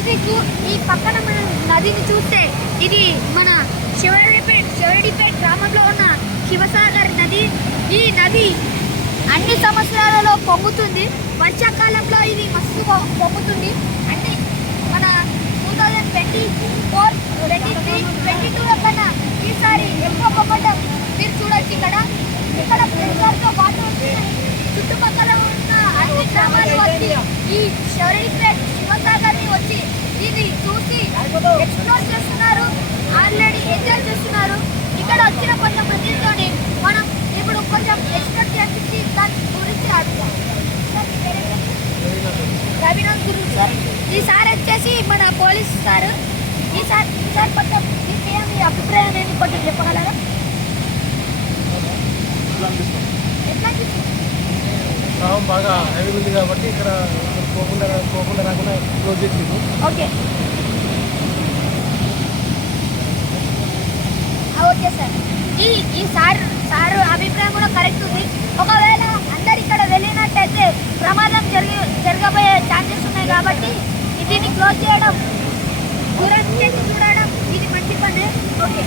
ఇది ఈ పక్కన మన నదిని చూస్తే ఇది మన శివరెడ్డిపేట గ్రామంలో ఉన్న శివసాగర్ నది. ఈ నది అన్ని సంవత్సరాలలో పొంగుతుంది. వర్షాకాలంలో ఇది మస్తు పొంగుతుంది. అంటే మన 2024, 23, 22 కన్నా ఈసారి ఎక్కువ పొంగడం మీరు చూడొచ్చు. ఇక్కడ ప్రెషర్తో వాటర్ వస్తున్నాయి. చుట్టుపక్కల ఉన్న అన్ని గ్రామాలు వచ్చి ఈ శివరెడ్డిపేట శివసాగర్ని వచ్చి ఇది చూసి ఎక్స్ప్లోర్ చేస్తున్నారు, ఆల్రెడీ ఎంజాయ్ చేస్తున్నారు. ఇక్కడ వచ్చిన కొంతమందితోని మనం ఇప్పుడు కొంచెం ఎక్స్ప్లోర్ చేసి దాని గురించి అడుగుతాం. రవినాథ్ గురు సార్, ఈ సార్ వచ్చేసి మన పోలీస్ సార్. ఈ సార్ కొంచెం మీ అభిప్రాయం ఏంటి కొంచెం చెప్పగలరా? ఎట్లా బాగా హెవీ ఉంది కాబట్టి ఇక్కడ పోకుండా రాకుండా క్లోజ్ చేసింది. Okay okay sir. ఈ సార్ అభిప్రాయం కూడా కరెక్ట్ ఉంది. ఒకవేళ అందరు ఇక్కడ వెళ్ళినట్టయితే ప్రమాదం జరగబోయే ఛాన్సెస్ ఉన్నాయి కాబట్టి దీన్ని క్లోజ్ చేయడం, దూరం చేసి చూడడం ఇది మంచి పని. ఓకే.